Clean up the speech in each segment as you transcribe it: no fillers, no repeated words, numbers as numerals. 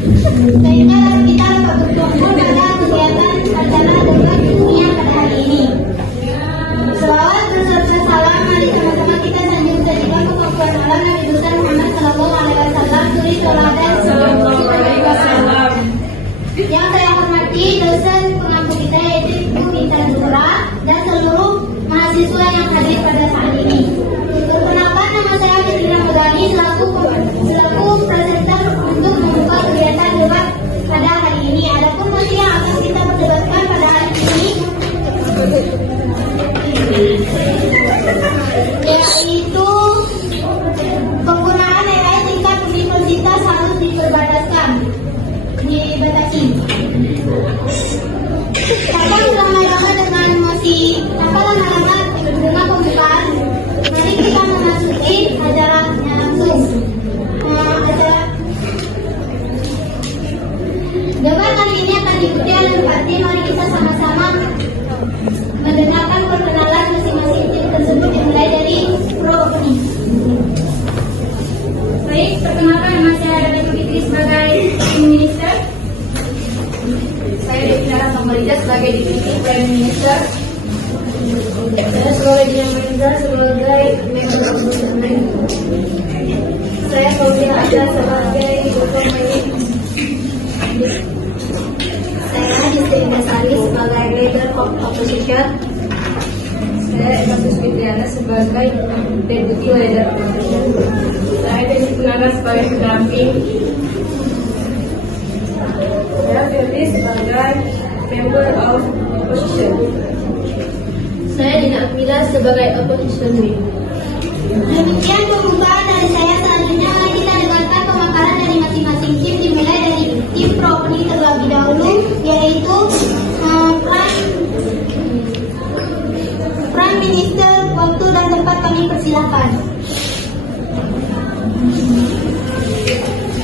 Sehingga kita dapat berkumpul pada kegiatan perdana debat dunia pada hari ini. Selawat beserta salam mari sama-sama kita sanjung sajikan kepada Allah Nabi besar Muhammad Sallallahu Alaihi Wasallam, suri teladan Sallallahu Alaihi Wasallam. Yang saya hormati dosen pengampu kita yaitu Ibu Intan Zuhra dan seluruh mahasiswa yang hadir pada saat ini. Perkenalkan, nama saya Fitri Ramadhani selaku presenter untuk membuka kegiatan debat pada hari ini. Adapun materi yang akan kita perdebatkan pada hari ini yaitu penggunaan AI tingkat universitas harus dibatasi. Tanpa lama-lama dengan pembukaan, mari kita memasuki acaranya langsung. Debat kali ini akan diikuti oleh 4 tim. Mari kita sama-sama mendengarkan perkenalan masing-masing tim tersebut dimulai dari pro opening. Baik, perkenalkan nama saya Dana Fitri sebagai Prime Minister. Saya Devina Samarija sebagai Deputy Prime Minister. Saya sebagai Dina Mahendra sebagai Member of Parliament. Saya Fauzia Asha sebagai Ketua Majelis. Saya Yusri Dasari sebagai Leader of Opposition. Saya Ekasus Fitriana sebagai Deputy Leader of Opposition. Saya Deni Punara sebagai pendamping. Saya Febri sebagai Member of Opposition. Saya Dina Akmila sebagai Opposition Leader. Demikian pembukaan dari saya. Selanjutnya mari kita dengarkan pemaparan dari masing-masing tim dimulai dari tim pro opening terlebih dahulu, yaitu Prime Minister. Waktu dan tempat kami persilahkan.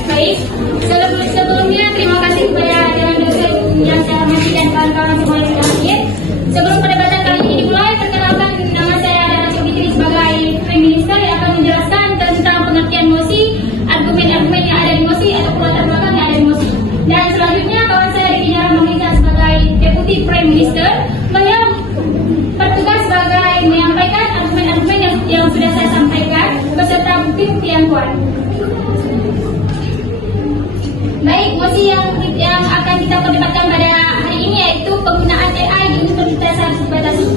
Baik, sebelumnya terima kasih kepada dosen yang saya hormati dan kawan-kawan semua yang sudah hadir. Sebelum perdebatan kali ini dimulai, perkenalkan nama saya Dana Fitri sebagai Prime Minister yang akan menjelaskan tentang pengertian mosi, argumen-argumen yang ada di mosi atau latar belakang yang ada di mosi. Dan selanjutnya kawan saya Devina Mahendra sebagai Deputy Prime Minister beliau bertugas sebagai menyampaikan argumen-argumen yang sudah saya sampaikan beserta bukti-bukti yang kuat. Baik, mosi yang akan kita perdebatkan pada hari ini yaitu penggunaan AI di universitas harus dibatasi.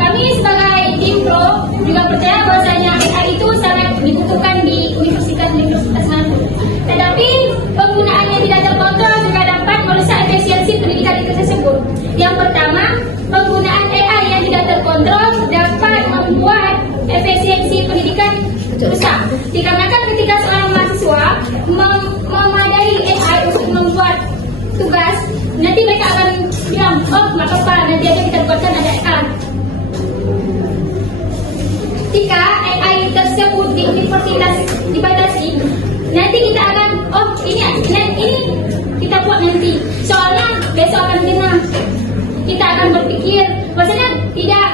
Kami sebagai tim pro juga percaya bahwasanya AI itu sangat dibutuhkan di universitas manapun. Tetapi penggunaannya tidak terkontrol juga dapat merusak efisiensi pendidikan itu tersebut. Yang pertama, penggunaan AI yang tidak terkontrol dapat membuat efisiensi pendidikan rusak. Dikarenakan ketika seorang mahasiswa memadai AI untuk membuat tugas, nanti mereka akan bilang, oh nggak apa-apa, nanti aja kita buatkan ada AI. Ketika AI tersebut di universitas dibatasi, nanti kita akan, oh ini kita buat nanti. Soalnya besok akan dengar. Kita akan berpikir, maksudnya tidak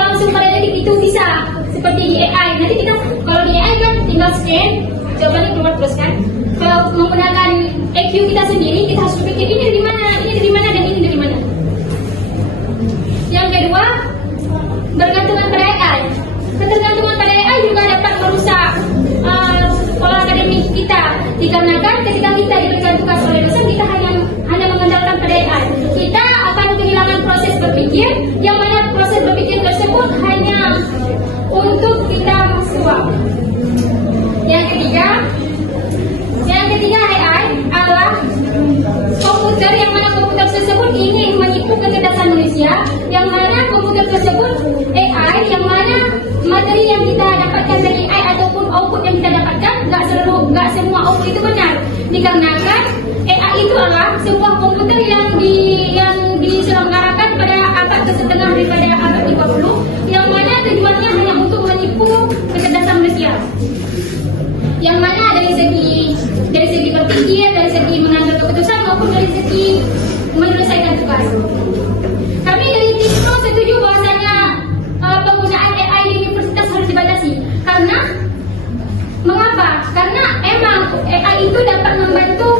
langsung pada detik itu bisa seperti di AI. Nanti kita kalau di AI kan tinggal scan, jawabannya keluar terus kan. Kalau menggunakan EQ kita sendiri, kita harus berpikir ini dari mana, dan ini dari mana. Yang kedua, bergantungan pada AI. Ketergantungan pada AI juga dapat merusak pola akademik kita. Dikarenakan ketika kita diberikan tugas oleh dosen, kita hanya mengandalkan pada AI. Kita akan kehilangan proses berpikir, yang mana proses berpikir tersebut hanya untuk kita mahasiswa. Yang ketiga AI adalah komputer, yang mana komputer tersebut ingin menipu kecerdasan manusia, yang mana komputer tersebut AI, yang mana materi yang kita dapatkan dari AI ataupun output yang kita dapatkan nggak semua output itu benar. Dikarenakan AI itu adalah sebuah komputer yang diselenggarakan pada abad ke-setengah daripada abad 20, yang mana tujuannya hanya untuk menipu kecerdasan manusia. Yang mana dari segi berpikir, dari segi mengambil keputusan maupun dari segi menyelesaikan tugas. Kami dari tim Pro setuju bahwasanya penggunaan AI di universitas harus dibatasi. Karena mengapa? Karena emang AI itu dapat membantu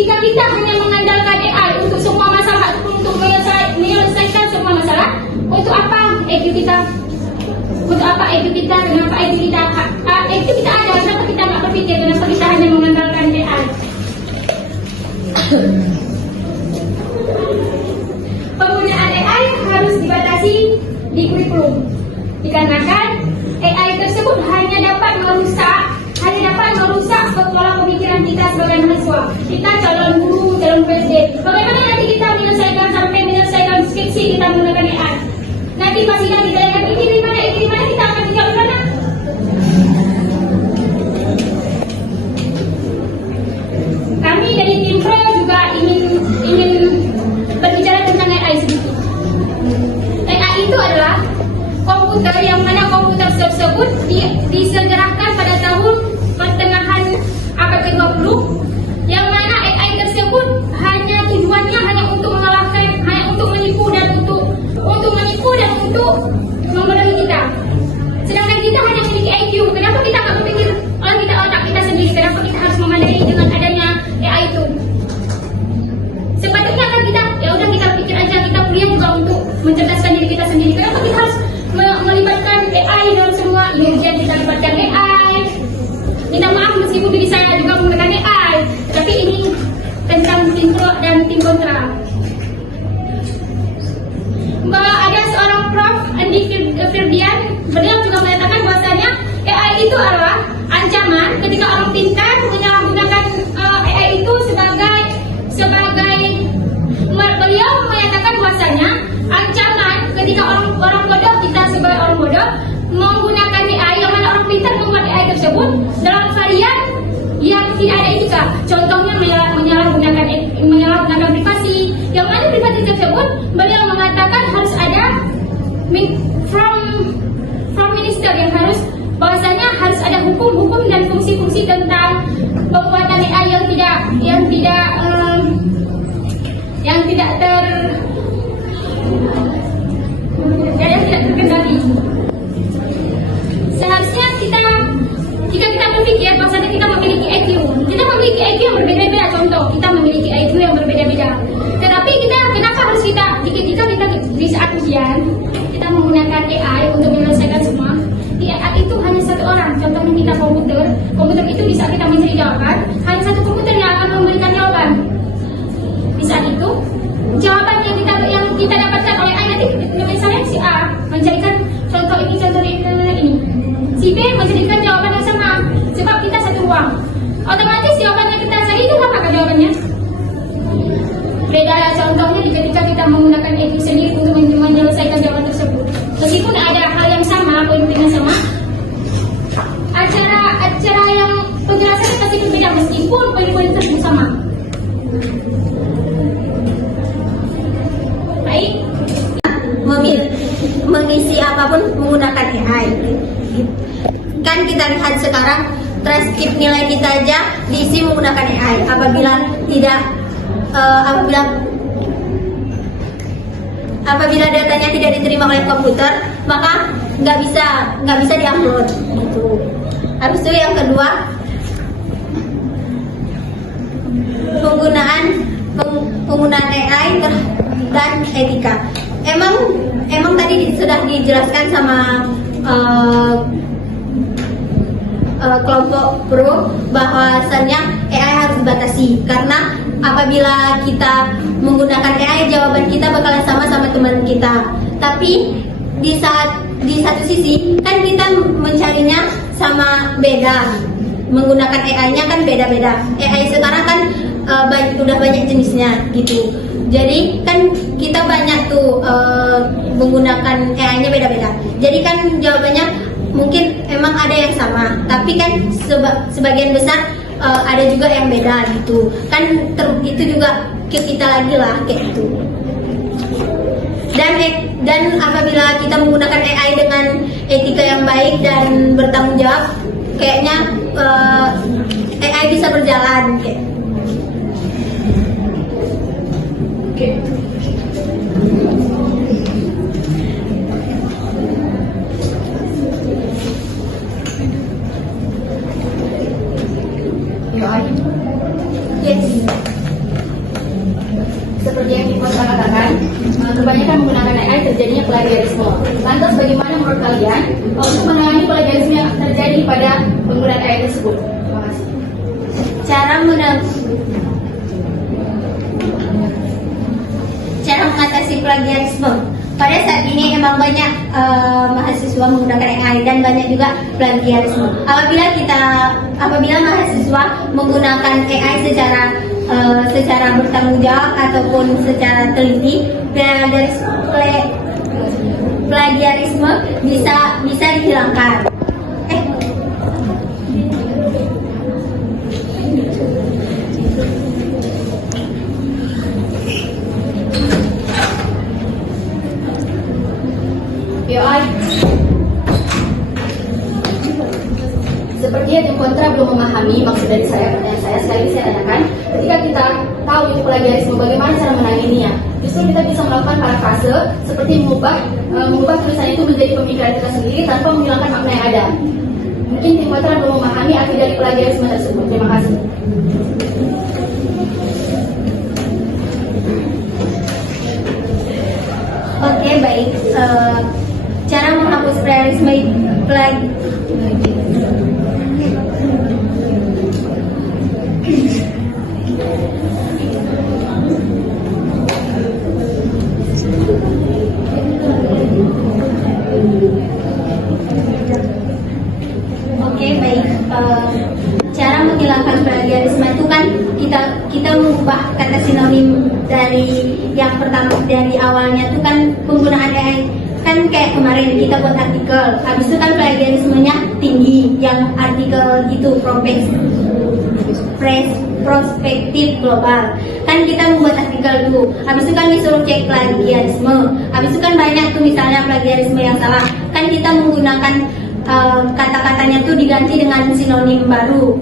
Jika kita hanya mengandalkan AI untuk semua masalah, untuk menyelesaikan semua masalah, untuk apa IQ kita? Untuk apa IQ kita? Kenapa IQ kita? IQ kita ada, kenapa kita nggak berpikir? Kenapa kita hanya mengandalkan AI? Penggunaan AI harus dibatasi di kurikulum, dikarenakan AI tersebut hanya dapat merusak pola pemikiran kita sebagai mahasiswa. Kita calon guru, calon presiden. Bagaimana nanti kita menyelesaikan skripsi kita menggunakan AI? Nanti pas kita ditanyakan ini di mana, kita akan dijawab mana? Kami dari tim Pro juga ingin berbicara tentang AI sedikit. AI itu adalah komputer yang mana komputer tersebut disegerakan pada tahun pertengahan abad ke-20, yang mana AI tersebut tujuannya hanya untuk mengalahkan, hanya untuk menipu dan untuk memenuhi kita. Sedangkan kita hanya memiliki IQ. Kenapa kita nggak berpikir otak kita sendiri? Kenapa kita harus memandai dengan adanya AI itu? Sepatutnya kan kita pikir aja, kita kuliah juga untuk mencerdaskan diri kita sendiri. Kenapa kita harus melibatkan AI dalam semua ujian? Kita libatkan AI. Minta maaf meskipun diri saya juga menggunakan AI, tapi ini tentang tim pro dan tim kontra. Ada seorang Prof. Andi Firdian, beliau juga menyatakan bahwasanya AI itu adalah ancaman ketika orang pintar menyalahgunakan AI itu sebagai beliau menyatakan bahwasanya ancaman ketika orang bodoh, kita sebagai orang bodoh menggunakan AI, yang mana orang pintar membuat AI tersebut dalam varian yang tidak ada etika. Contohnya menyalahgunakan privasi, yang mana privasi tersebut beliau mengatakan harus ada from minister, yang harus bahwasanya harus ada hukum dan fungsi-fungsi tentang pembuatan AI yang tidak terkendali. Seharusnya jika kita berpikir bahwasanya kita memiliki IQ yang berbeda-beda. Contoh, kita memiliki IQ yang berbeda-beda. Tetapi kenapa harus jika kita di saat ujian kita menggunakan AI untuk menyelesaikan semua? Di AI itu hanya satu orang. Contohnya kita komputer itu di saat kita mencari jawaban, hanya satu komputer yang akan memberikan jawaban. Di saat itu jawaban yang kita dapatkan oleh AI nanti, misalnya si A mencarikan contoh ini, si B menjadikan jawaban yang sama, sebab kita satu ruang. Otomatis jawaban yang kita cari itu apakah jawabannya? Beda contohnya ketika kita menggunakan IQ sendiri untuk menyelesaikan jawaban tersebut. Meskipun ada hal yang sama, poin-poinnya sama, acara yang penjelasannya pasti berbeda meskipun poin-poin tersebut sama. Baik. Mengisi apapun menggunakan AI. Kan kita lihat sekarang transkrip nilai kita aja diisi menggunakan AI. Apabila datanya tidak diterima oleh komputer, maka nggak bisa diupload. Gitu. Habis itu yang kedua, penggunaan AI dan etika. Emang tadi sudah dijelaskan sama kelompok pro bahwasannya AI harus dibatasi, karena apabila kita menggunakan AI, jawaban kita bakalan sama teman kita. Tapi di satu sisi kan kita mencarinya sama beda, menggunakan AI-nya kan beda-beda. AI sekarang kan udah banyak jenisnya gitu. Jadi kan kita banyak tuh menggunakan AI-nya beda-beda. Jadi kan jawabannya mungkin emang ada yang sama, tapi kan sebagian besar ada juga yang beda gitu. Kan itu juga ke kita lagi lah kayak gitu. Dan apabila kita menggunakan AI dengan etika yang baik dan bertanggung jawab, kayaknya AI bisa berjalan kayak. Okay. Yes. kebanyakan menggunakan AI terjadinya plagiarisme. Lantas bagaimana menurut kalian untuk menangani plagiarisme yang terjadi pada penggunaan AI tersebut? Terima kasih. Cara mengatasi plagiarisme. Pada saat ini emang banyak mahasiswa menggunakan AI dan banyak juga plagiarisme. Apabila mahasiswa menggunakan AI secara bertanggung jawab ataupun secara teliti, plagiarisme bisa dihilangkan. AI sepertinya tim kontra belum memahami maksud dari pertanyaan saya. Sekali lagi saya tanyakan, ketika kita tahu itu plagiarisme, bagaimana cara menanganinya? Justru kita bisa melakukan parafrase seperti mengubah tulisan itu menjadi pemikiran kita sendiri tanpa menghilangkan makna yang ada. Mungkin tim kontra belum memahami arti dari plagiarisme tersebut. Terima kasih. Oke, baik. Cara menghapus plagiarisme cara menghilangkan plagiarisme itu kan kita mengubah kata sinonim dari yang pertama, dari awalnya itu kan penggunaan AI. Kan kayak kemarin kita buat artikel, habis itu kan plagiarismenya tinggi, yang artikel itu prospektif global. Kan kita membuat artikel dulu, habis itu kan disuruh cek plagiarisme, habis itu kan banyak tuh misalnya plagiarisme yang salah. Kan kita menggunakan kata-katanya tuh diganti dengan sinonim baru,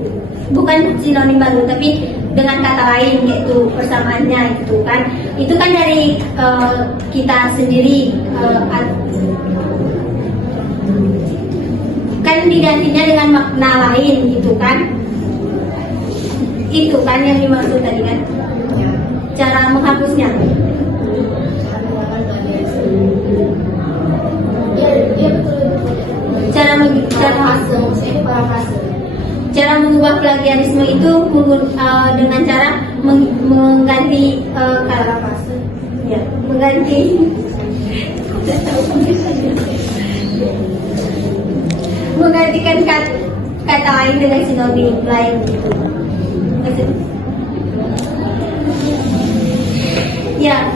bukan sinonim baru tapi dengan kata lain, yaitu persamaannya gitu kan. Itu kan dari kita sendiri, kan digantinya dengan makna lain gitu kan. Itu kan yang dimaksud tadi kan, cara menghapusnya. Iya betul. Cara mengubah plagiarisme itu dengan cara mengganti menggantikan kata lain dengan sinonim lain gitu. Ya.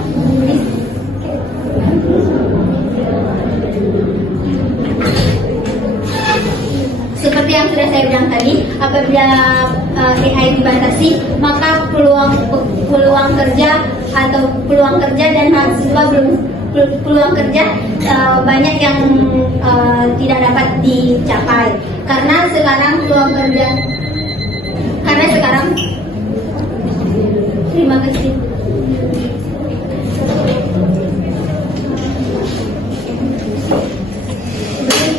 Seperti yang sudah saya bilang tadi, apabila AI dibatasi, maka peluang kerja dan mahasiswa peluang kerja banyak yang tidak dapat dicapai karena sekarang terima kasih.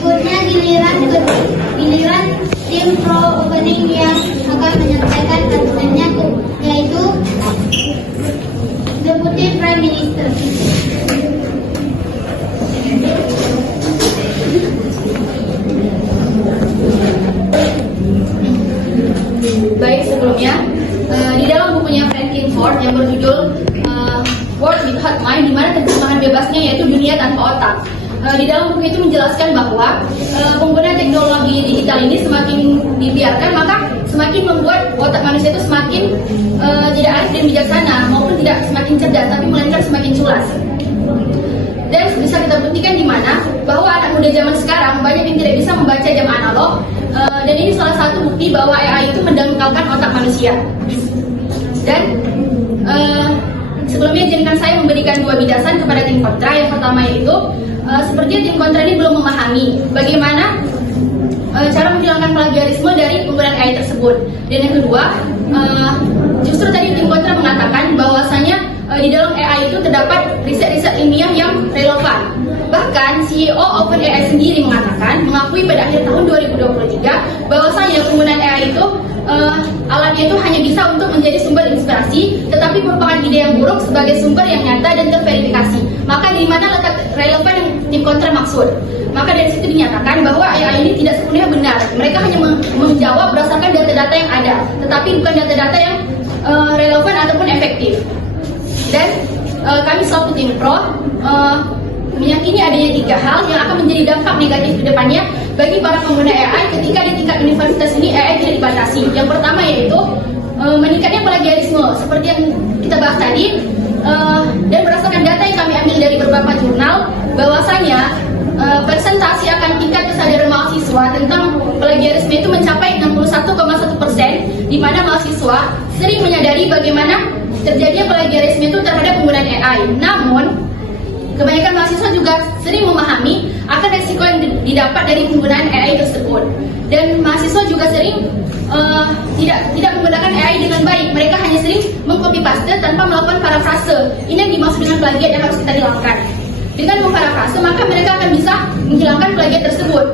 Berikutnya giliran tim pro opening yang akan menyampaikan argumennya, yaitu Deputy Prime Minister. Baik, sebelumnya di dalam bukunya Franklin Ford yang berjudul World Without Mind, di mana terjemahan bebasnya yaitu dunia tanpa otak. Di dalam buku itu menjelaskan bahwa penggunaan teknologi digital ini semakin dibiarkan, maka semakin membuat otak manusia itu semakin tidak arif dan bijaksana, maupun tidak semakin cerdas, tapi melainkan semakin culas. Dan bisa kita buktikan di mana bahwa anak muda zaman sekarang banyak yang tidak bisa membaca jam analog, dan ini salah satu bukti bahwa AI itu mendangkalkan otak manusia. Dan sebelumnya izinkan saya memberikan dua bidasan kepada tim kontra. Yang pertama yaitu sepertinya tim kontra ini belum memahami bagaimana cara menghilangkan plagiarisme dari penggunaan AI tersebut. Dan yang kedua, justru tadi tim kontra mengatakan bahwasanya di dalam AI itu terdapat riset-riset ilmiah yang relevan. Bahkan CEO OpenAI sendiri mengakui pada akhir tahun 2023 bahwasanya penggunaan AI itu alatnya itu hanya bisa untuk menjadi sumber inspirasi, tetapi merupakan ide yang buruk sebagai sumber yang nyata dan terverifikasi. Maka di mana letak relevan yang tim kontra maksud? Maka dari situ dinyatakan bahwa AI ini tidak sepenuhnya benar. Mereka hanya menjawab berdasarkan data-data yang ada, tetapi bukan data-data yang relevan ataupun efektif. Dan kami selaku tim pro meyakini adanya 3 hal yang akan menjadi dampak negatif ke depannya bagi para pengguna AI ketika di tingkat universitas ini AI tidak dibatasi. Yang pertama yaitu meningkatnya plagiarisme seperti yang kita bahas tadi, dan berdasarkan data yang kami ambil dari beberapa jurnal bahwasanya presentasi akan tingkat kesadaran mahasiswa tentang plagiarisme itu mencapai 61,1%, di mana mahasiswa sering menyadari bagaimana terjadinya plagiarisme itu terhadap penggunaan AI. Namun kebanyakan mahasiswa juga sering memahami akan resiko yang didapat dari penggunaan AI tersebut, dan mahasiswa juga sering tidak menggunakan AI dengan baik. Mereka hanya sering mengcopy paste tanpa melakukan parafrase. Ini yang dimaksud dengan plagiat yang harus kita hilangkan. Dengan memparafrase maka mereka akan bisa menghilangkan plagiat tersebut.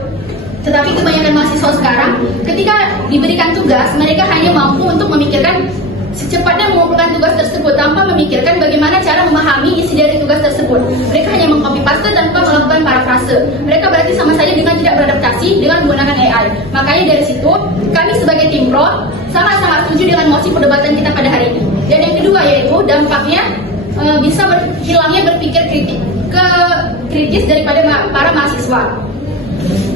Tetapi kebanyakan mahasiswa sekarang ketika diberikan tugas, mereka hanya mampu untuk memikirkan secepatnya mengumpulkan tugas tersebut tanpa memikirkan bagaimana cara memahami isi dari tugas tersebut. Mereka hanya mengcopy paste tanpa melakukan parafrase. Mereka berarti sama saja dengan tidak beradaptasi dengan menggunakan AI. Makanya dari situ kami sebagai tim pro sangat-sangat setuju dengan mosi perdebatan kita pada hari ini. Dan yang kedua yaitu dampaknya bisa hilangnya berpikir kritis daripada para mahasiswa.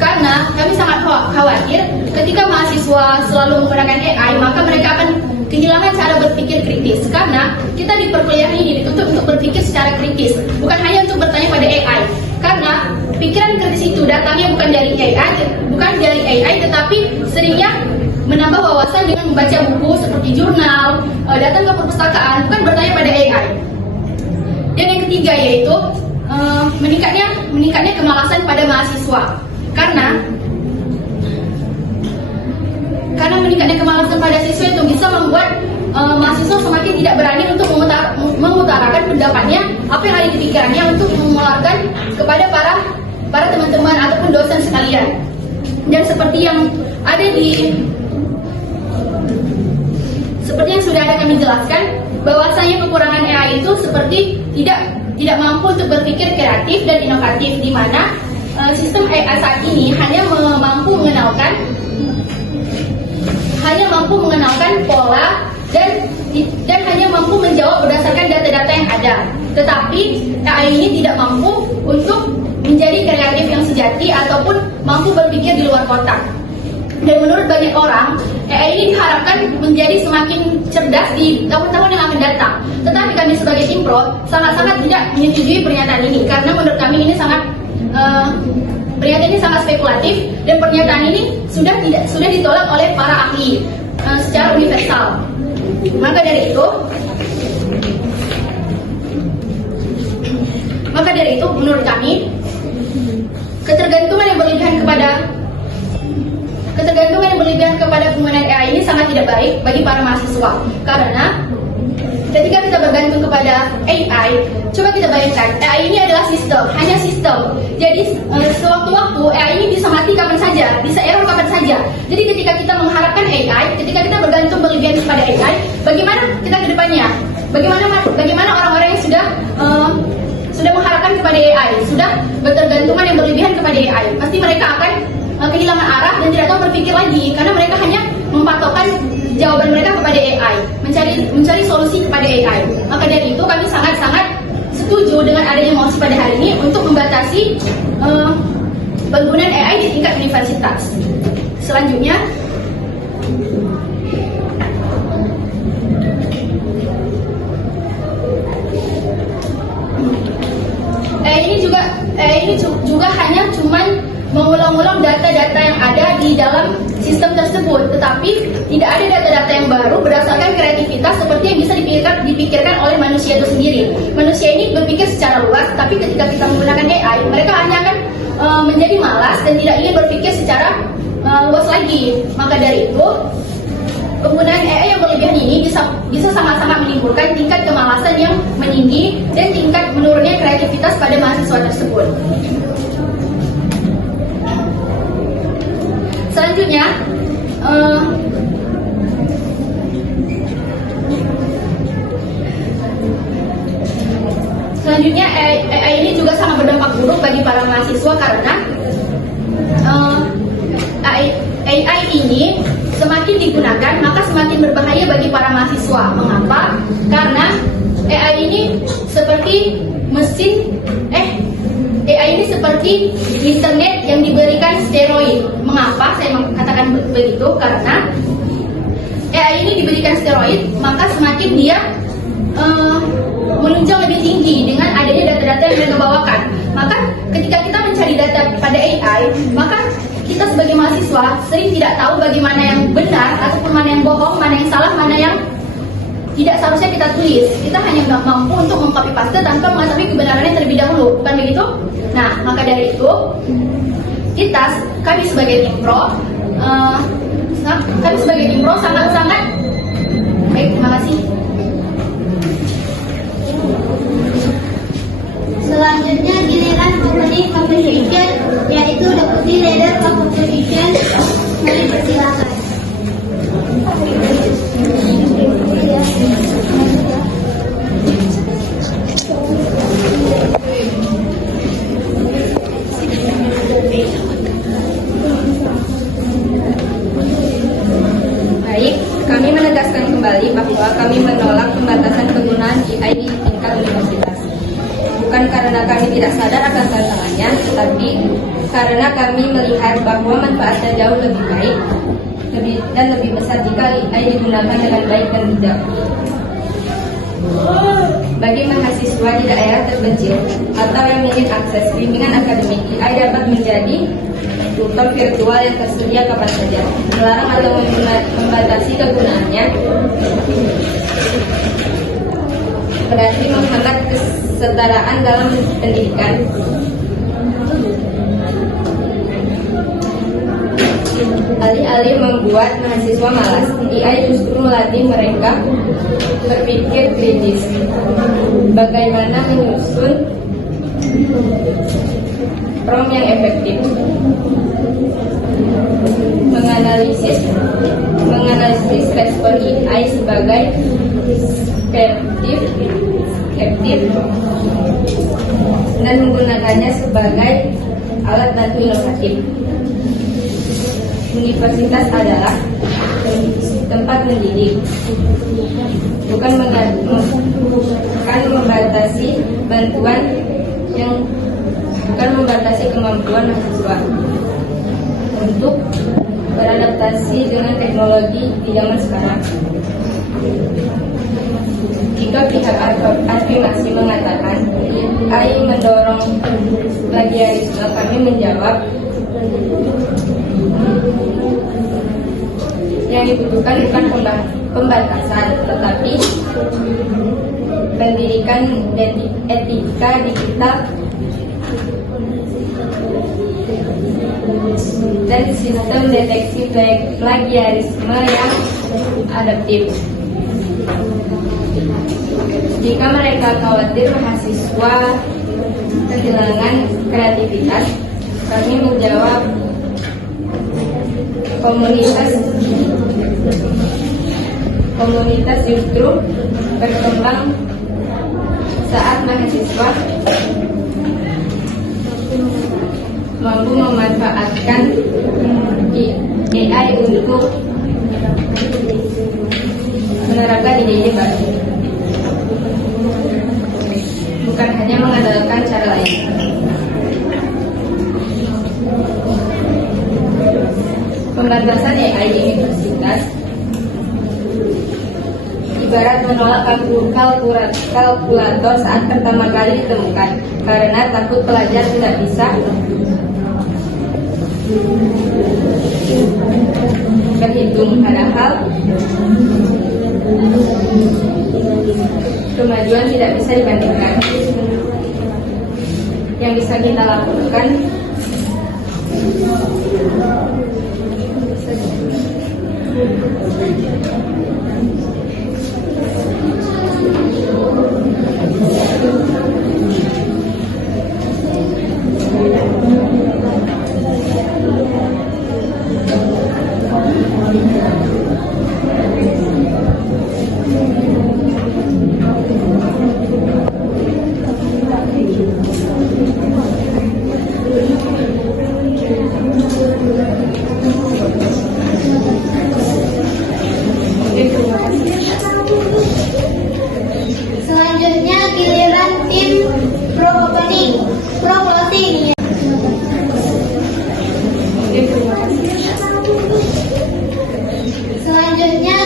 Karena kami sangat khawatir ketika mahasiswa selalu menggunakan AI, maka mereka akan kehilangan cara berpikir kritis. Karena kita di perkuliahan ini dituntut untuk berpikir secara kritis, bukan hanya untuk bertanya pada AI. Karena pikiran kritis itu datangnya bukan dari AI, tetapi seringnya menambah wawasan dengan membaca buku seperti jurnal, datang ke perpustakaan, bukan bertanya pada AI. Dan yang ketiga yaitu meningkatnya kemalasan pada mahasiswa. Karena meningkatnya kemalasan pada siswa itu bisa membuat mahasiswa semakin tidak berani untuk mengutarakan pendapatnya, apa yang ada di pikirannya, untuk mengeluarkan kepada para teman-teman ataupun dosen sekalian. Dan seperti yang sudah ada kami jelaskan, bahwasanya kekurangan AI itu seperti tidak mampu untuk berpikir kreatif dan inovatif, di mana sistem AI saat ini hanya mampu mengenalkan pola dan hanya mampu menjawab berdasarkan data-data yang ada. Tetapi AI ini tidak mampu untuk menjadi kreatif yang sejati ataupun mampu berpikir di luar kotak. Dan menurut banyak orang, AI ini diharapkan menjadi semakin cerdas di tahun-tahun yang akan datang. Tetapi kami sebagai tim pro sangat-sangat tidak menyetujui pernyataan ini, karena menurut kami ini pernyataan ini sangat spekulatif, dan pernyataan ini sudah ditolak oleh para ahli secara universal. Maka dari itu menurut kami ketergantungan yang berlebihan kepada penggunaan AI ini sangat tidak baik bagi para mahasiswa. Karena ketika kita bergantung kepada AI, coba kita bayangkan, AI ini adalah hanya sistem. Jadi sewaktu-waktu AI ini bisa mati kapan saja, bisa error kapan saja. Jadi ketika kita mengharapkan AI, ketika kita bergantung berlebihan kepada AI, bagaimana kita ke depannya? Bagaimana orang-orang yang sudah mengharapkan kepada AI, sudah bertergantungan yang berlebihan kepada AI? Pasti mereka akan kehilangan arah dan tidak tahu berpikir lagi, karena mereka hanya mempatokkan jawaban mereka kepada AI, mencari solusi kepada AI. Maka dari itu kami sangat-sangat setuju dengan adanya mosi pada hari ini untuk membatasi penggunaan AI di tingkat universitas. Selanjutnya, AI ini juga hanya mengulang-ulang data-data yang ada di dalam sistem tersebut, tetapi tidak ada data-data yang baru berdasarkan kreativitas seperti yang bisa dipikirkan oleh manusia itu sendiri. Manusia ini berpikir secara luas, tapi ketika kita menggunakan AI, mereka hanya akan menjadi malas dan tidak ingin berpikir secara luas lagi. Maka dari itu, penggunaan AI yang berlebihan ini bisa sangat-sangat menimbulkan tingkat kemalasan yang meninggi dan tingkat menurunnya kreativitas pada mahasiswa tersebut. Selanjutnya, karena AI ini semakin digunakan maka semakin berbahaya bagi para mahasiswa. Mengapa? Karena AI ini seperti AI ini seperti internet yang diberikan steroid. Mengapa saya mengatakan begitu? Karena AI ini diberikan steroid, maka semakin dia menunjang lebih tinggi dengan adanya data-data yang mereka bawakan. Maka ketika kita mencari data pada AI, maka kita sebagai mahasiswa sering tidak tahu bagaimana yang benar ataupun mana yang bohong, mana yang salah, mana yang tidak seharusnya kita tulis. Kita hanya mampu untuk mengcopy paste tanpa mengetahui kebenarannya terlebih dahulu, bukan begitu? Nah, maka dari itu kami sebagai tim pro sangat-sangat baik. Terima kasih. Selanjutnya giliran opening competition, yaitu Deputy Leader of Competition. Mari persilakan. Baik, kami menegaskan kembali bahwa kami menolak pembatasan penggunaan AI di tingkat universitas. Bukan karena kami tidak sadar akan tantangannya, tetapi karena kami melihat bahwa manfaatnya jauh lebih baik dan lebih besar jika AI digunakan dengan baik dan bijak. Bagi mahasiswa di daerah terpencil atau yang ingin akses bimbingan akademik, AI dapat menjadi tutor virtual yang tersedia kapan saja. Melarang atau membatasi kegunaannya berarti menghambat kesetaraan dalam pendidikan. Alih-alih membuat mahasiswa malas, AI justru melatih mereka berpikir kritis. Bagaimana menyusun prompt yang efektif, menganalisis respon AI sebagai skeptif dan menggunakannya sebagai alat bantu inovatif. Universitas adalah tempat mendidik, bukan membatasi kemampuan mahasiswa untuk beradaptasi dengan teknologi di zaman sekarang. Jika pihak afirmasi mengatakan AI mendorong plagiarisme, kami menjawab yang dibutuhkan bukan pembatasan, tetapi pendidikan etika digital dan sistem deteksi plagiarisme yang adaptif. Jika mereka khawatir mahasiswa kehilangan kreativitas, kami menjawab komunitas justru berkembang saat mahasiswa mampu memanfaatkan AI untuk menerapkan ide-ide baru, bukan hanya mengandalkan cara lain. Pembatasan AI di universitas ibarat menolak kalkulator saat pertama kali ditemukan, karena takut pelajar tidak bisa berhitung. Padahal kemajuan tidak bisa dibandingkan. Yang bisa kita lakukan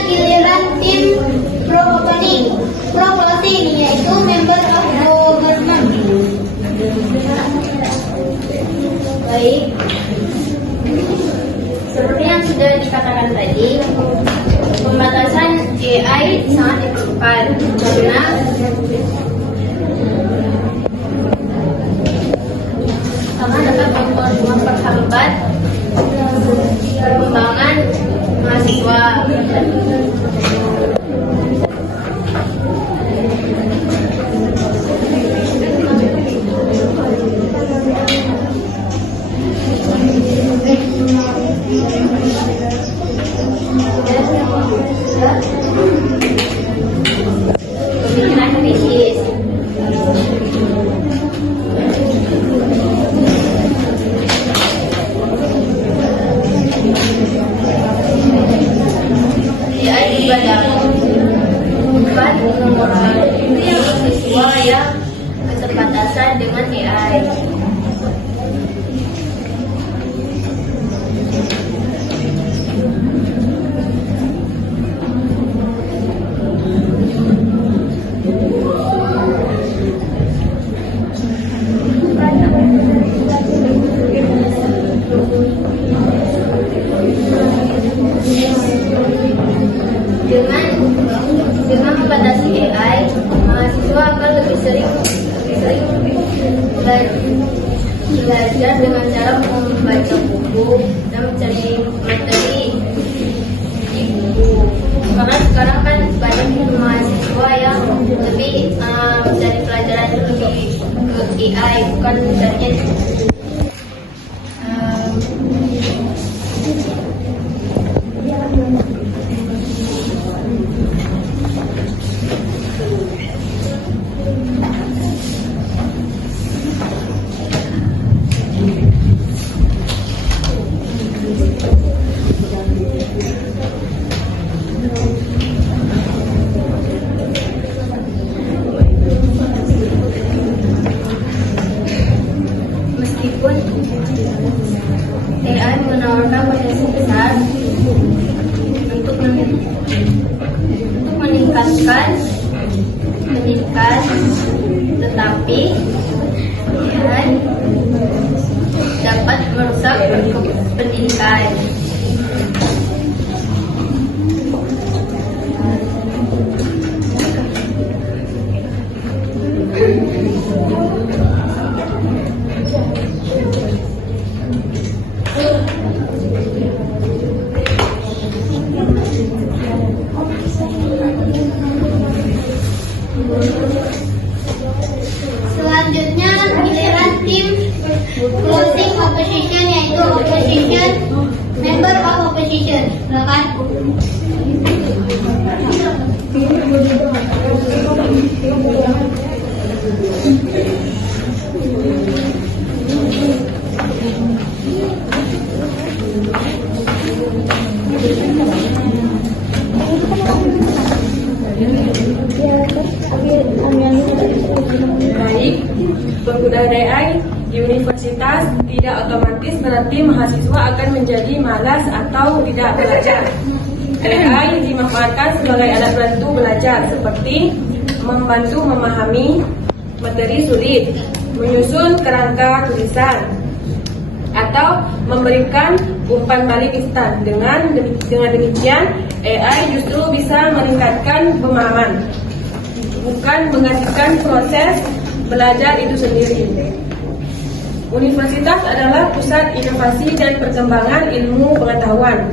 giliran tim pro closing, yaitu member of government. Baik, seperti yang sudah dikatakan tadi, pembatasan AI sangat diperlukan karena dapat memperhambat perkembangan mahasiswa. Pemikiran kritis. AI juga dapat mengurangi siswa yang keterbatasan dengan AI. Dengan membatasi AI, mahasiswa akan lebih sering belajar dengan cara membaca buku dan mencari materi di buku. Karena sekarang kan banyak mahasiswa yang lebih mencari pelajaran ke AI, bukan mencarinya di buku. Meskipun AI menawarkan potensi besar untuk meningkatkan pendidikan, tetapi AI dapat merusak pendidikan. Selanjutnya giliran tim closing opposition, yaitu opposition, member of opposition. Silakan. Baik, penggunaan AI di universitas tidak otomatis berarti mahasiswa akan menjadi malas atau tidak belajar. AI dimanfaatkan sebagai alat bantu belajar seperti membantu memahami materi sulit, menyusun kerangka tulisan, atau memberikan umpan balik instan. Dengan demikian, AI justru bisa meningkatkan pemahaman, bukan menggantikan proses belajar itu sendiri. Universitas adalah pusat inovasi dan perkembangan ilmu pengetahuan.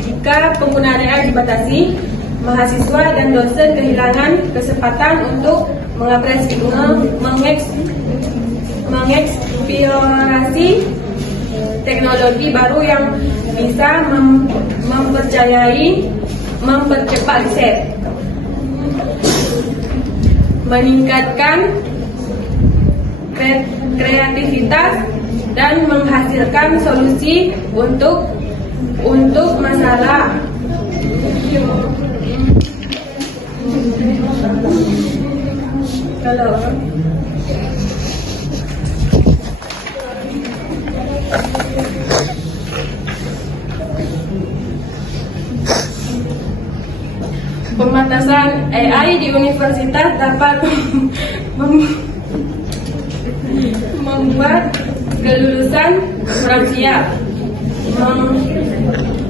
Jika penggunaan AI dibatasi, mahasiswa dan dosen kehilangan kesempatan untuk mengeksplorasi teknologi baru yang bisa mempercepat riset, meningkatkan kreativitas, dan menghasilkan solusi untuk masalah. Kalau Pembatasan AI di universitas dapat membuat kelulusan kurang siap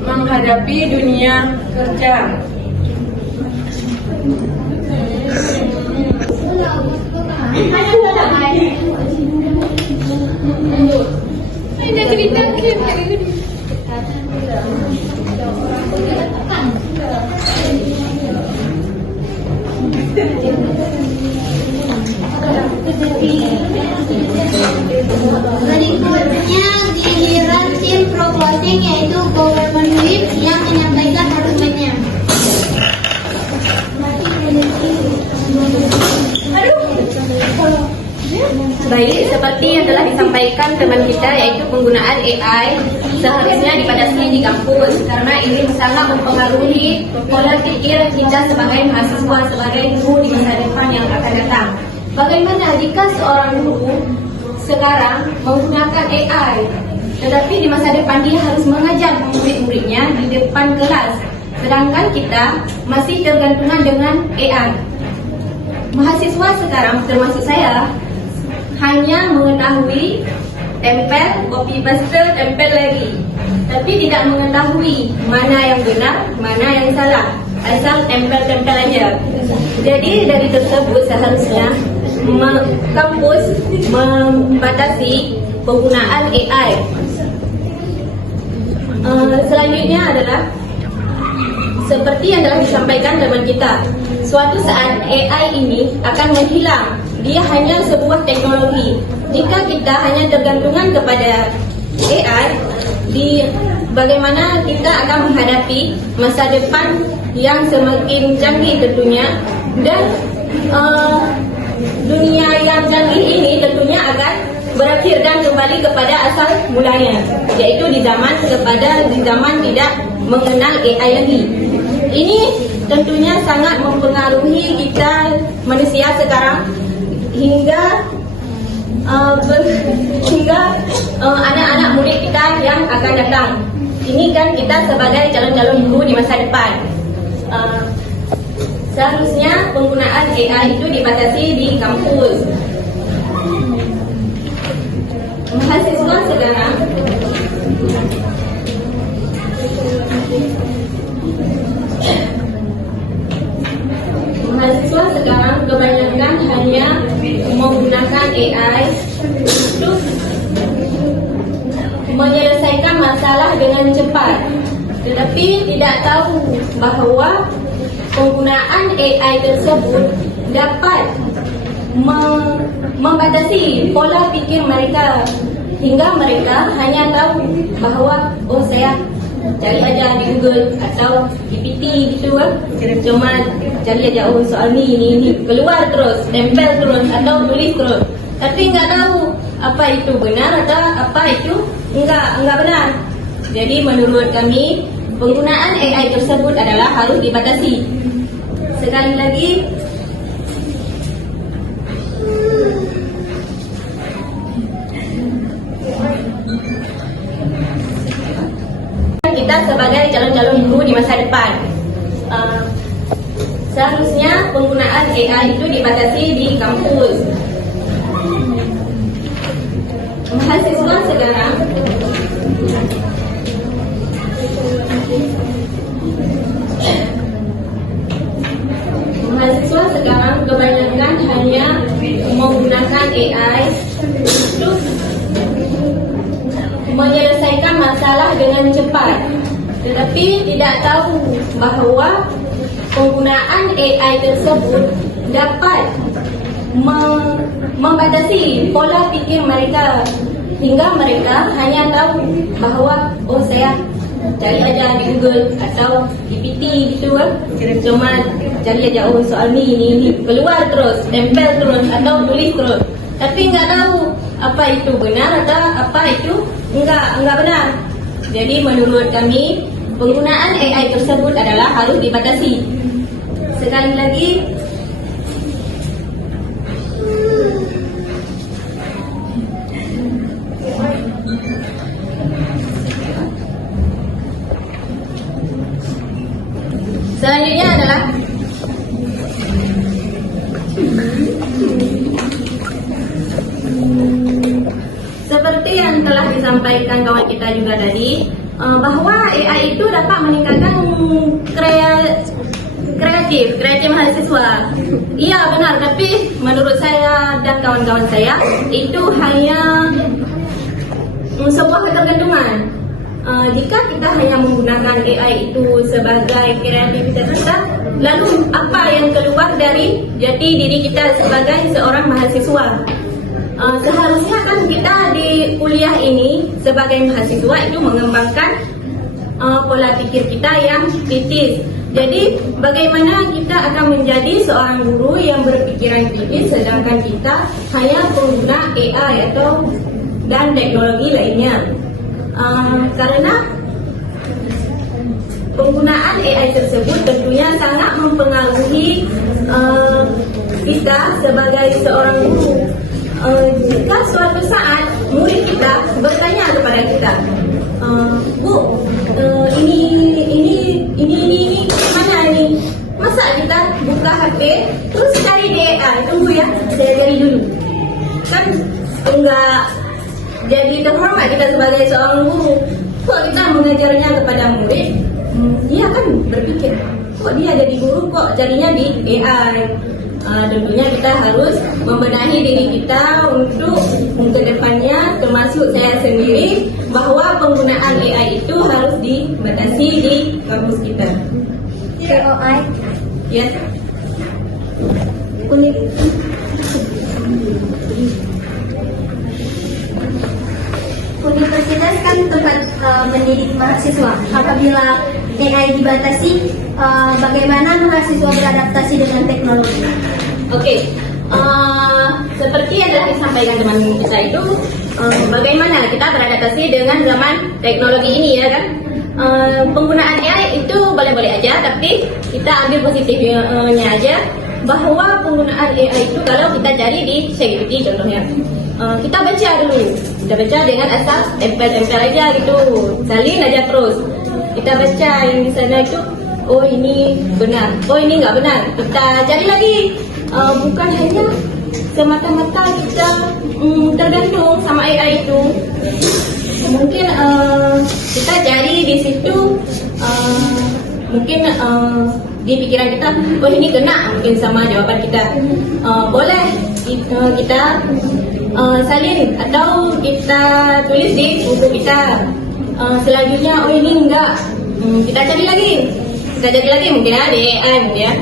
menghadapi dunia kerja. Ada cerita Berikutnya giliran tim pro closing yaitu Government Whip yang menyampaikan argumennya. Baik, seperti yang telah disampaikan teman kita yaitu penggunaan AI seharusnya dibatasi di kampus karena ini sangat mempengaruhi pola pikir kita sebagai mahasiswa, sebagai guru di masa depan yang akan datang. Bagaimana jika seorang guru sekarang menggunakan AI, tetapi di masa depan dia harus mengajar murid-muridnya di depan kelas, sedangkan kita masih tergantungan dengan AI. Mahasiswa sekarang termasuk saya hanya mengetahui tempel, copy paste, tempel lagi, tapi tidak mengetahui mana yang benar, mana yang salah, asal tempel-tempel aja. Jadi dari tersebut seharusnya kampus membatasi penggunaan AI. Selanjutnya adalah seperti yang telah disampaikan teman kita, suatu saat AI ini akan menghilang. Dia hanya sebuah teknologi. Jika kita hanya tergantungan kepada AI, bagaimana kita akan menghadapi masa depan yang semakin canggih tentunya, dan dunia yang canggih ini tentunya akan berakhir dan kembali kepada asal mulanya, yaitu di zaman tidak mengenal AI lagi. Ini tentunya sangat mempengaruhi kita manusia sekarang hingga anak-anak murid kita yang akan datang. Ini kan kita sebagai calon-calon guru di masa depan. Seharusnya penggunaan AI itu dibatasi di kampus. Mahasiswa sekarang kebanyakan hanya menggunakan AI untuk menyelesaikan masalah dengan cepat, tetapi tidak tahu bahawa penggunaan AI tersebut dapat membatasi pola pikir mereka hingga mereka hanya tahu bahawa saya cari aja di Google atau GPT gitu kan, cuma cari aja soal ni keluar terus, tempel terus atau tulis terus, tapi nggak tahu apa itu benar atau apa itu enggak benar. Jadi menurut kami penggunaan AI tersebut adalah harus dibatasi. Sekali lagi, kita sebagai calon-calon guru di masa depan, seharusnya penggunaan AI itu dibatasi di kampus. Mahasiswa sekarang kebanyakan hanya menggunakan AI untuk menyelesaikan masalah dengan cepat, tetapi tidak tahu bahawa penggunaan AI tersebut dapat membatasi pola pikir mereka hingga mereka hanya tahu bahawa saya cari aja di Google atau GPT gitu kan, cuma cari aja soal ni keluar terus, tempel terus atau tulis terus, tapi nggak tahu apa itu benar atau apa itu enggak benar. Jadi menurut kami penggunaan AI tersebut adalah harus dibatasi. Sekali lagi, selanjutnya adalah telah disampaikan kawan kita juga tadi, bahwa AI itu dapat meningkatkan kreatif mahasiswa. Iya benar, tapi menurut saya dan kawan-kawan saya itu hanya sebuah ketergantungan. Jika kita hanya menggunakan AI itu sebagai kreativitas kita, lalu apa yang keluar dari jati diri kita sebagai seorang mahasiswa? Seharusnya kan kita di kuliah ini sebagai mahasiswa itu mengembangkan pola pikir kita yang kritis. Jadi bagaimana kita akan menjadi seorang guru yang berpikiran kritis sedangkan kita hanya pengguna AI dan teknologi lainnya. Karena penggunaan AI tersebut tentunya sangat mempengaruhi kita sebagai seorang guru. Jika suatu saat murid kita bertanya kepada kita, Bu, ini mana ini? Masa kita buka HP terus cari di AI? Tunggu ya, saya cari dulu. Kan enggak jadi terhormat kita sebagai seorang guru. Kok kita mengajarnya kepada murid? Dia kan berpikir, kok dia jadi guru kok carinya di AI? Tentunya kita harus membenahi diri kita untuk kedepannya, termasuk saya sendiri, bahwa penggunaan AI itu harus dibatasi di kampus kita. AI. Ya. Universitas kan tempat mendidik mahasiswa. Apabila AI dibatasi, bagaimana mahasiswa beradaptasi dengan teknologi? Oke, seperti yang telah disampaikan teman kita itu, bagaimana kita beradaptasi dengan zaman teknologi ini ya kan? Penggunaan AI itu boleh-boleh aja, tapi kita ambil positifnya aja, bahwa penggunaan AI itu kalau kita cari di ChatGPT contohnya, kita baca dulu, kita baca dengan asal tempel-tempel aja gitu, salin aja terus. Kita baca yang di sana itu, oh ini benar, oh ini nggak benar. Kita cari lagi, bukan hanya semata-mata kita tergantung sama AI itu. Mungkin kita cari di situ, mungkin di pikiran kita, oh ini kena mungkin sama jawaban kita. Boleh kita salin atau kita tulis di buku kita. Selanjutnya, oh ini enggak, kita cari lagi mungkin ya di AI mungkin ya.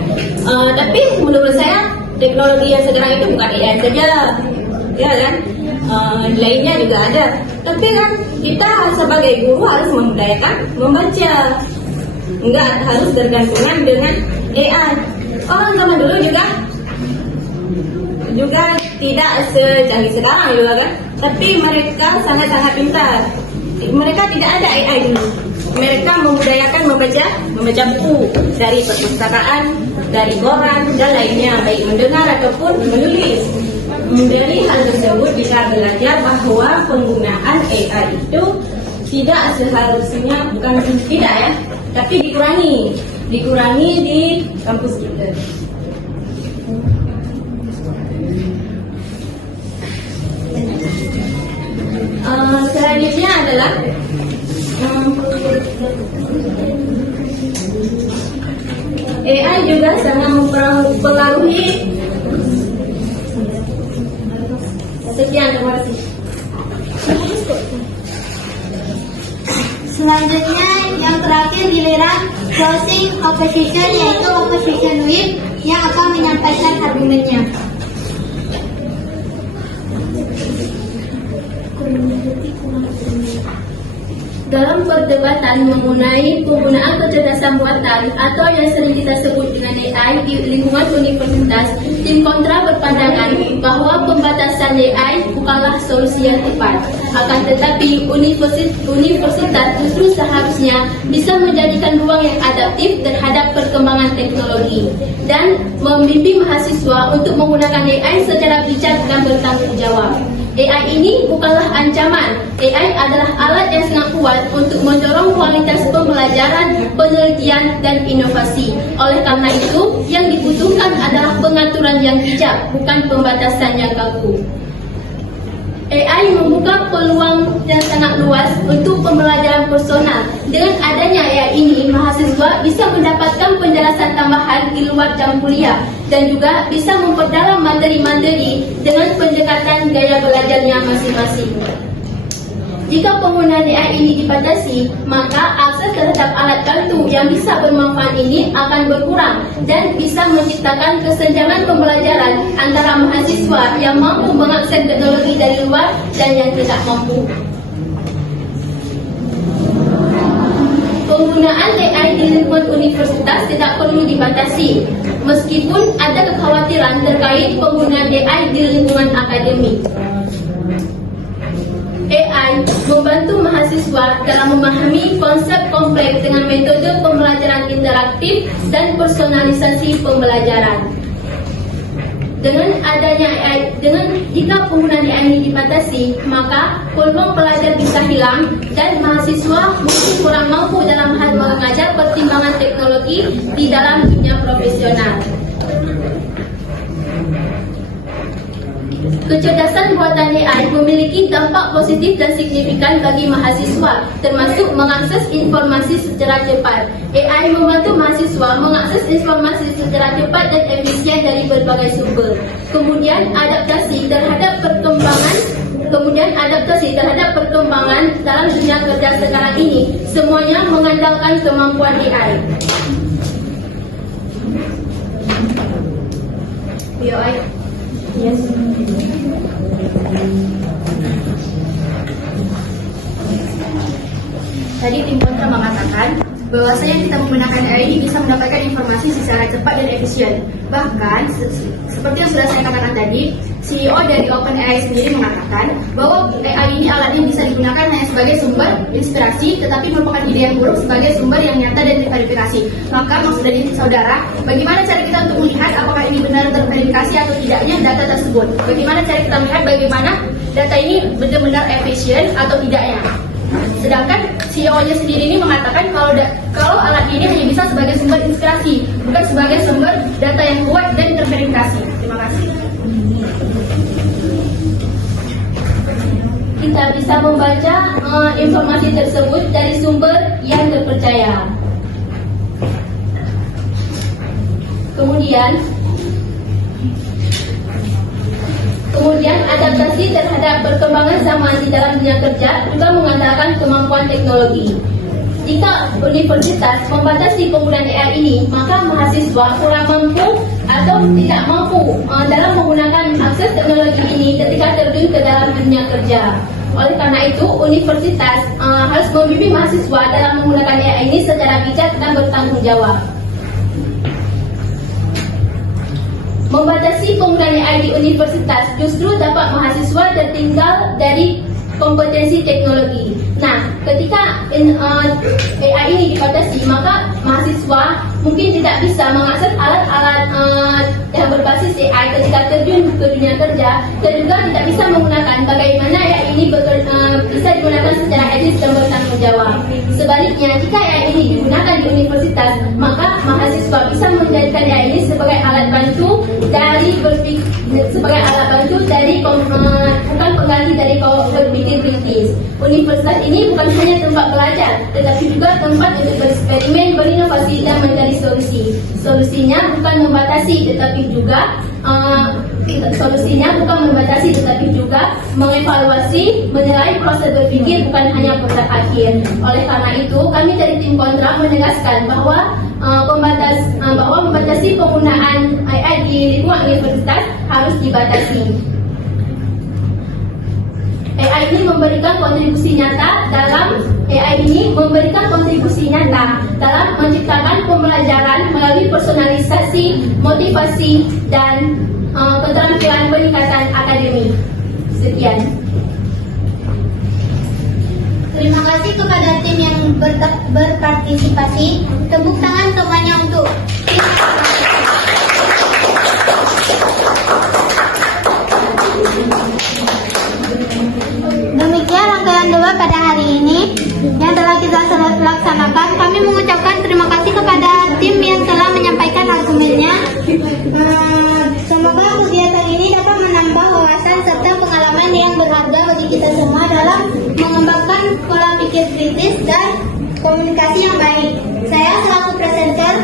Tapi menurut saya teknologi yang sekarang itu bukan AI saja, ya kan? Lainnya juga ada. Tapi kan kita sebagai guru harus membudayakan membaca, enggak harus tergantungan dengan AI. Orang zaman dulu juga tidak secanggih sekarang juga kan, tapi mereka sangat-sangat pintar. Mereka tidak ada AI dulu. Mereka membudayakan membaca buku dari perpustakaan, dari koran dan lainnya, baik mendengar ataupun menulis. Dari hal tersebut kita belajar bahwa penggunaan AI itu tidak seharusnya, bukan tidak ya, tapi dikurangi di kampus kita. Selanjutnya adalah AI juga sangat mempengaruhi. Sekian, terima kasih. Selanjutnya yang terakhir giliran closing opposition, yaitu opposition week yang akan menyampaikan argumennya. Dalam perdebatan mengenai penggunaan kecerdasan buatan atau yang sering kita sebut dengan AI di lingkungan universitas, tim kontra berpandangan bahwa pembatasan AI bukanlah solusi yang tepat. Akan tetapi universitas justru seharusnya bisa menjadikan ruang yang adaptif terhadap perkembangan teknologi dan membimbing mahasiswa untuk menggunakan AI secara bijak dan bertanggung jawab. AI ini bukanlah ancaman. AI adalah alat yang sangat kuat untuk mendorong kualitas pembelajaran, penelitian, dan inovasi. Oleh karena itu, yang dibutuhkan adalah pengaturan yang bijak, bukan pembatasan yang kaku. AI membuka peluang yang sangat luas untuk pembelajaran personal. Dengan adanya AI ini, mahasiswa bisa mendapatkan penjelasan tambahan di luar jam kuliah dan juga bisa memperdalam materi-materi dengan pendekatan gaya belajarnya masing-masing. Jika penggunaan AI ini dibatasi, maka akses terhadap alat bantu yang bisa bermanfaat ini akan berkurang dan bisa menciptakan kesenjangan pembelajaran antara mahasiswa yang mampu mengakses teknologi dari luar dan yang tidak mampu. Penggunaan AI di lingkungan universitas tidak perlu dibatasi, meskipun ada kekhawatiran terkait penggunaan AI di lingkungan akademik. AI membantu mahasiswa dalam memahami konsep kompleks dengan metode pembelajaran interaktif dan personalisasi pembelajaran. Dengan adanya AI, jika penggunaan AI ini dibatasi, maka peluang pelajar bisa hilang dan mahasiswa mungkin kurang mampu dalam hal mengajar pertimbangan teknologi di dalam dunia profesional. Kecerdasan buatan AI memiliki dampak positif dan signifikan bagi mahasiswa, termasuk mengakses informasi secara cepat. AI membantu mahasiswa mengakses informasi secara cepat dan efisien dari berbagai sumber. Kemudian adaptasi terhadap perkembangan dalam dunia kerja sekarang ini semuanya mengandalkan kemampuan AI. Yes. Tadi tim kontra mengatakan bahwasanya kita menggunakan AI ini bisa mendapatkan informasi secara cepat dan efisien. Bahkan, seperti yang sudah saya katakan tadi, CEO dari OpenAI sendiri mengatakan bahwa AI ini alatnya bisa digunakan hanya sebagai sumber inspirasi, tetapi merupakan ide yang buruk sebagai sumber yang nyata dan terverifikasi. Maka maksud dari saudara, bagaimana cara kita untuk melihat apakah ini benar terverifikasi atau tidaknya data tersebut? Bagaimana cara kita melihat bagaimana data ini benar-benar efisien atau tidaknya? Sedangkan CEO-nya sendiri ini mengatakan kalau alat ini hanya bisa sebagai sumber inspirasi, bukan sebagai sumber data yang kuat dan terverifikasi. Terima kasih. Kita bisa membaca informasi tersebut dari sumber yang terpercaya. Kemudian adaptasi terhadap perkembangan zaman di dalam dunia kerja juga mengandalkan kemampuan teknologi. Jika universitas membatasi penggunaan AI ini, maka mahasiswa kurang mampu atau tidak mampu dalam menggunakan akses teknologi ini ketika terjun ke dalam dunia kerja. Oleh karena itu, universitas harus membimbing mahasiswa dalam menggunakan AI ini secara bijak dan bertanggung jawab. Membatasi penggunaan AI di universitas justru dapat mahasiswa tertinggal dari kompetensi teknologi. Nah, ketika AI ini dibatasi, maka mahasiswa mungkin tidak bisa mengakses alat-alat yang berbasis AI ketika terjun ke dunia kerja, dan juga tidak bisa menggunakan bagaimana AI ini bisa digunakan secara etis dan bertanggung jawab. Sebaliknya, jika AI ini digunakan di universitas, maka mahasiswa bisa menjadikan AI ini sebagai alat bantu bukan pengganti dari berpikir kritis. Universitas ini bukan hanya tempat belajar, tetapi juga tempat untuk bereksperimen, berinovasi dan mencari solusi. Solusinya bukan membatasi, tetapi juga mengevaluasi, menilai proses berpikir, bukan hanya produk akhir. Oleh karena itu, kami dari tim kontra menegaskan bahwa membatasi penggunaan AI di lingkungan universitas harus dibatasi. AI ini memberikan kontribusi nyata dalam menciptakan pembelajaran melalui personalisasi, motivasi, dan keterampilan peningkatan akademik. Sekian. Terima kasih kepada tim yang berpartisipasi. Tepuk tangan semuanya untuk tim. Demikian rangkaian debat pada hari ini yang telah kita laksanakan. Kami mengucapkan terima kasih kepada tim yang telah menyampaikan argumennya. Semoga kegiatan ini dapat menambah wawasan serta pengalaman yang berharga menanamkan pola pikir kritis dan komunikasi yang baik. Saya selaku presenter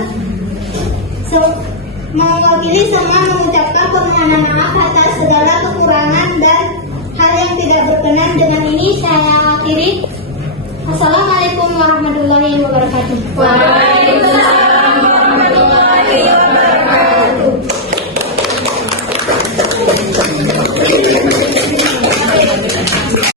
mewakili semua mengucapkan permohonan maaf atas segala kekurangan dan hal yang tidak berkenan. Dengan ini saya akhiri. Assalamualaikum warahmatullahi wabarakatuh.